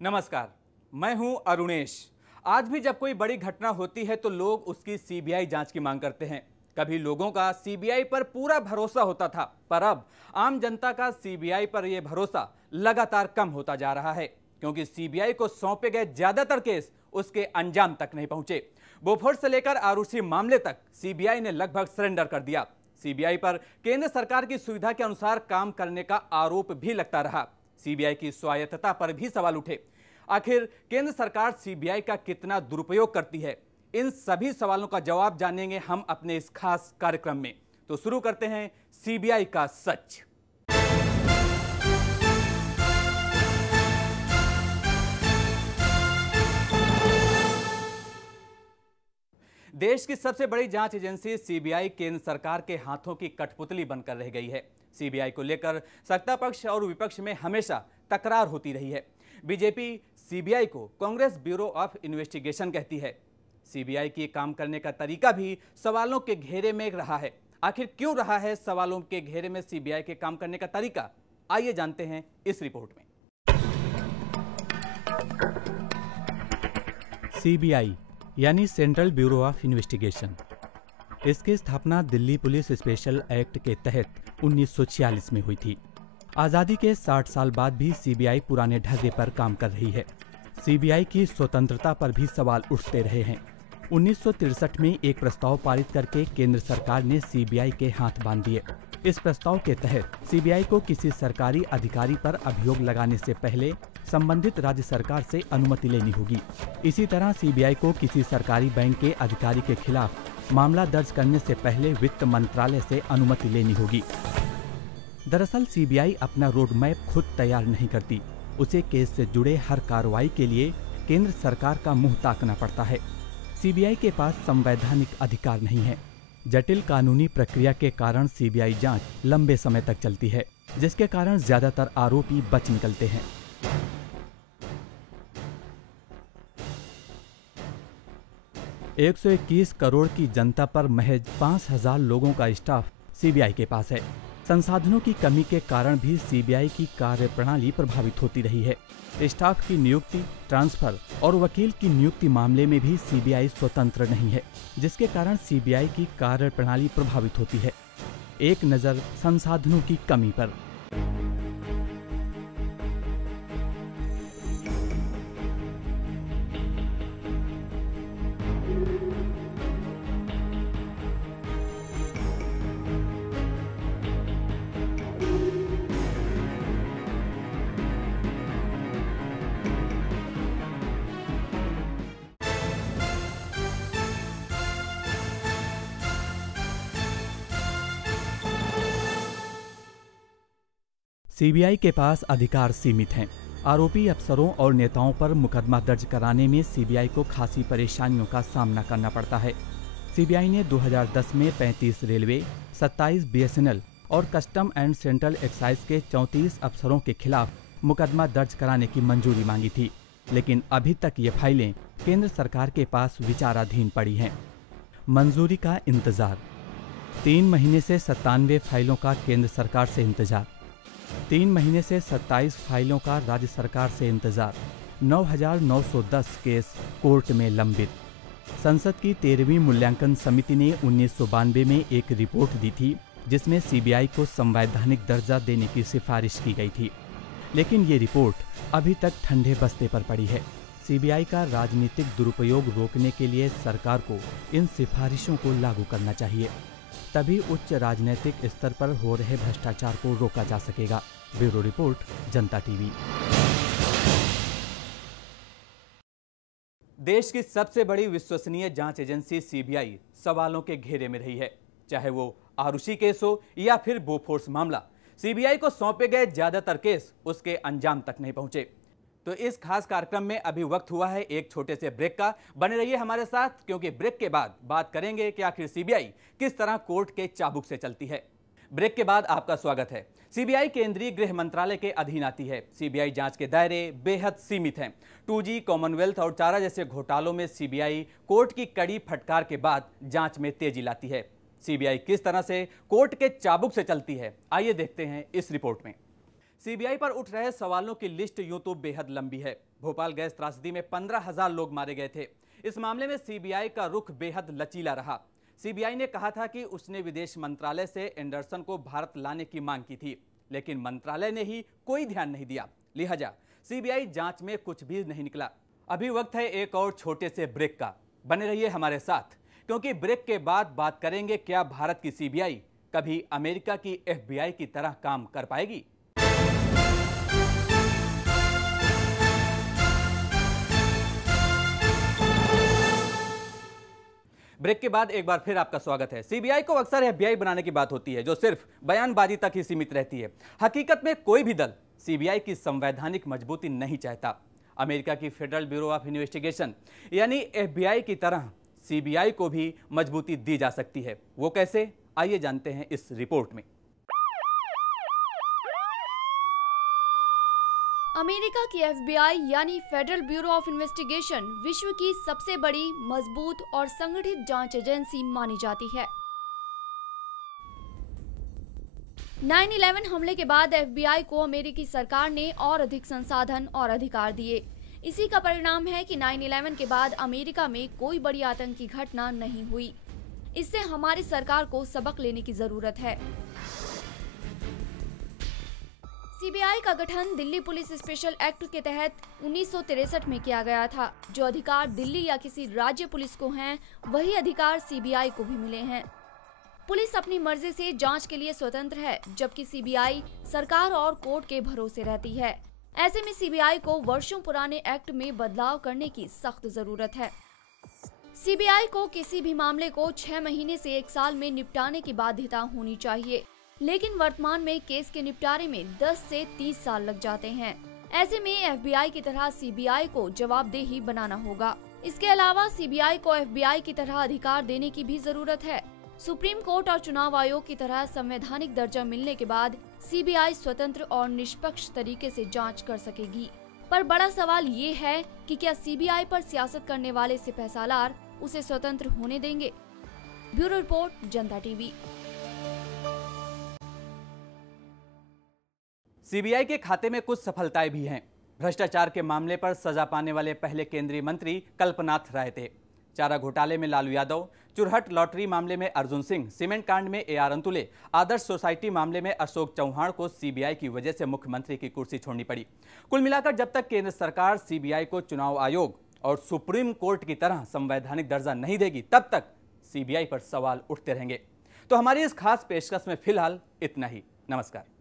नमस्कार, मैं हूं अरुणेश। आज भी जब कोई बड़ी घटना होती है तो लोग उसकी सीबीआई जांच की मांग करते हैं। कभी लोगों का सीबीआई पर पूरा भरोसा होता था, पर अब आम जनता का सीबीआई पर यह भरोसा लगातार कम होता जा रहा है, क्योंकि सीबीआई को सौंपे गए ज्यादातर केस उसके अंजाम तक नहीं पहुंचे। बोफोर्स से लेकर आरुषि मामले तक सीबीआई ने लगभग सरेंडर कर दिया। सीबीआई पर केंद्र सरकार की सुविधा के अनुसार काम करने का आरोप भी लगता रहा। सीबीआई की स्वायत्तता पर भी सवाल उठे। आखिर केंद्र सरकार सीबीआई का कितना दुरुपयोग करती है? इन सभी सवालों का जवाब जानेंगे हम अपने इस खास कार्यक्रम में। तो शुरू करते हैं सीबीआई का सच। देश की सबसे बड़ी जांच एजेंसी सीबीआई केंद्र सरकार के हाथों की कठपुतली बनकर रह गई है। सीबीआई को लेकर सत्ता पक्ष और विपक्ष में हमेशा तकरार होती रही है। बीजेपी सीबीआई को कांग्रेस ब्यूरो ऑफ इन्वेस्टिगेशन कहती है। सीबीआई के काम करने का तरीका भी सवालों के घेरे में रहा है। आखिर क्यों रहा है सवालों के घेरे में सीबीआई के काम करने का तरीका? आइए जानते हैं इस रिपोर्ट में। सीबीआई यानी सेंट्रल ब्यूरो ऑफ इन्वेस्टिगेशन, इसकी स्थापना दिल्ली पुलिस स्पेशल एक्ट के तहत 1946 में हुई थी। आज़ादी के 60 साल बाद भी सीबीआई पुराने ढर्रे पर काम कर रही है। सीबीआई की स्वतंत्रता पर भी सवाल उठते रहे हैं। 1963 में एक प्रस्ताव पारित करके केंद्र सरकार ने सीबीआई के हाथ बांध दिए। इस प्रस्ताव के तहत सीबीआई को किसी सरकारी अधिकारी पर अभियोग लगाने से पहले संबंधित राज्य सरकार से अनुमति लेनी होगी। इसी तरह सीबीआई को किसी सरकारी बैंक के अधिकारी के खिलाफ मामला दर्ज करने से पहले वित्त मंत्रालय से अनुमति लेनी होगी। दरअसल सीबीआई अपना रोड मैप खुद तैयार नहीं करती। उसे केस से जुड़े हर कार्रवाई के लिए केंद्र सरकार का मुंह ताकना पड़ता है। सीबीआई के पास संवैधानिक अधिकार नहीं है। जटिल कानूनी प्रक्रिया के कारण सीबीआई जांच लंबे समय तक चलती है, जिसके कारण ज्यादातर आरोपी बच निकलते हैं। एक 121 करोड़ की जनता पर महज 5,000 लोगों का स्टाफ सीबीआई के पास है। संसाधनों की कमी के कारण भी सीबीआई की कार्यप्रणाली प्रभावित होती रही है। स्टाफ की नियुक्ति, ट्रांसफर और वकील की नियुक्ति मामले में भी सीबीआई स्वतंत्र नहीं है, जिसके कारण सीबीआई की कार्यप्रणाली प्रभावित होती है। एक नज़र संसाधनों की कमी पर। सीबीआई के पास अधिकार सीमित हैं। आरोपी अफसरों और नेताओं पर मुकदमा दर्ज कराने में सीबीआई को खासी परेशानियों का सामना करना पड़ता है। सीबीआई ने 2010 में 35 रेलवे, 27 बीएसएनएल और कस्टम एंड सेंट्रल एक्साइज के 34 अफसरों के खिलाफ मुकदमा दर्ज कराने की मंजूरी मांगी थी, लेकिन अभी तक ये फाइलें केंद्र सरकार के पास विचाराधीन पड़ी हैं। मंजूरी का इंतजार। 3 महीने से 97 फाइलों का केंद्र सरकार से इंतजार। 3 महीने से 27 फाइलों का राज्य सरकार से इंतजार। 9,910 केस कोर्ट में लंबित। संसद की 13वीं मूल्यांकन समिति ने 1992 में एक रिपोर्ट दी थी, जिसमें सीबीआई को संवैधानिक दर्जा देने की सिफारिश की गई थी, लेकिन ये रिपोर्ट अभी तक ठंडे बस्ते पर पड़ी है। सीबीआई का राजनीतिक दुरुपयोग रोकने के लिए सरकार को इन सिफारिशों को लागू करना चाहिए, तभी उच्च राजनीतिक स्तर पर हो रहे भ्रष्टाचार को रोका जा सकेगा। ब्यूरो रिपोर्ट, जनता टीवी। देश की सबसे बड़ी विश्वसनीय जांच एजेंसी सीबीआई सवालों के घेरे में रही है, चाहे वो आरुषि केस हो या फिर बोफोर्स मामला। सीबीआई को सौंपे गए ज्यादातर केस उसके अंजाम तक नहीं पहुंचे। तो इस खास कार्यक्रम में अभी वक्त हुआ है एक छोटे से ब्रेक का। बने रहिए हमारे साथ, क्योंकि ब्रेक के बाद बात करेंगे कि आखिर सीबीआई किस तरह कोर्ट के चाबुक से चलती है। ब्रेक के बाद आपका स्वागत है। सीबीआई केंद्रीय गृह मंत्रालय के अधीन आती है। सीबीआई जांच के दायरे बेहद सीमित हैं। 2G, कॉमनवेल्थ और चारा जैसे घोटालों में सीबीआई कोर्ट की कड़ी फटकार के बाद जांच में तेजी लाती है। सीबीआई किस तरह से कोर्ट के चाबुक से चलती है, आइए देखते हैं इस रिपोर्ट में। सीबीआई पर उठ रहे सवालों की लिस्ट यूं तो बेहद लंबी है। भोपाल गैस त्रासदी में 15,000 लोग मारे गए थे। इस मामले में सीबीआई का रुख बेहद लचीला रहा। सीबीआई ने कहा था कि उसने विदेश मंत्रालय से एंडरसन को भारत लाने की मांग की थी, लेकिन मंत्रालय ने ही कोई ध्यान नहीं दिया। लिहाजा सीबीआई जांच में कुछ भी नहीं निकला। अभी वक्त है एक और छोटे से ब्रेक का। बने रहिए हमारे साथ, क्योंकि ब्रेक के बाद बात करेंगे क्या भारत की सीबीआई कभी अमेरिका की एफबीआई की तरह काम कर पाएगी। ब्रेक के बाद एक बार फिर आपका स्वागत है। सीबीआई को अक्सर एफबीआई बनाने की बात होती है, जो सिर्फ बयानबाजी तक ही सीमित रहती है। हकीकत में कोई भी दल सीबीआई की संवैधानिक मजबूती नहीं चाहता। अमेरिका की फेडरल ब्यूरो ऑफ इन्वेस्टिगेशन यानी एफबीआई की तरह सीबीआई को भी मजबूती दी जा सकती है। वो कैसे, आइए जानते हैं इस रिपोर्ट में। अमेरिका की एफबीआई यानी फेडरल ब्यूरो ऑफ इन्वेस्टिगेशन विश्व की सबसे बड़ी, मजबूत और संगठित जांच एजेंसी मानी जाती है। 9/11 हमले के बाद एफबीआई को अमेरिकी सरकार ने और अधिक संसाधन और अधिकार दिए। इसी का परिणाम है कि 9/11 के बाद अमेरिका में कोई बड़ी आतंकी घटना नहीं हुई। इससे हमारी सरकार को सबक लेने की जरूरत है। सीबीआई का गठन दिल्ली पुलिस स्पेशल एक्ट के तहत 1963 में किया गया था। जो अधिकार दिल्ली या किसी राज्य पुलिस को हैं, वही अधिकार सीबीआई को भी मिले हैं। पुलिस अपनी मर्जी से जांच के लिए स्वतंत्र है, जबकि सीबीआई सरकार और कोर्ट के भरोसे रहती है। ऐसे में सीबीआई को वर्षों पुराने एक्ट में बदलाव करने की सख्त जरूरत है। सीबीआई को किसी भी मामले को 6 महीने से 1 साल में निपटाने की बाध्यता होनी चाहिए, लेकिन वर्तमान में केस के निपटारे में 10 से 30 साल लग जाते हैं। ऐसे में एफबीआई की तरह सीबीआई को जवाबदेही बनाना होगा। इसके अलावा सीबीआई को एफबीआई की तरह अधिकार देने की भी जरूरत है। सुप्रीम कोर्ट और चुनाव आयोग की तरह संवैधानिक दर्जा मिलने के बाद सीबीआई स्वतंत्र और निष्पक्ष तरीके से जांच कर सकेगी। पर बड़ा सवाल ये है कि क्या सीबीआई पर सियासत करने वाले सिपहसालार उसे स्वतंत्र होने देंगे। ब्यूरो रिपोर्ट, जनता टीवी। सीबीआई के खाते में कुछ सफलताएं भी हैं। भ्रष्टाचार के मामले पर सजा पाने वाले पहले केंद्रीय मंत्री कल्पनाथ राय थे। चारा घोटाले में लालू यादव, चुरहट लॉटरी मामले में अर्जुन सिंह, सीमेंट कांड में AR अंतुले, आदर्श सोसाइटी मामले में अशोक चौहान को सीबीआई की वजह से मुख्यमंत्री की कुर्सी छोड़नी पड़ी। कुल मिलाकर जब तक केंद्र सरकार सीबीआई को चुनाव आयोग और सुप्रीम कोर्ट की तरह संवैधानिक दर्जा नहीं देगी, तब तक सीबीआई पर सवाल उठते रहेंगे। तो हमारी इस खास पेशकश में फिलहाल इतना ही। नमस्कार।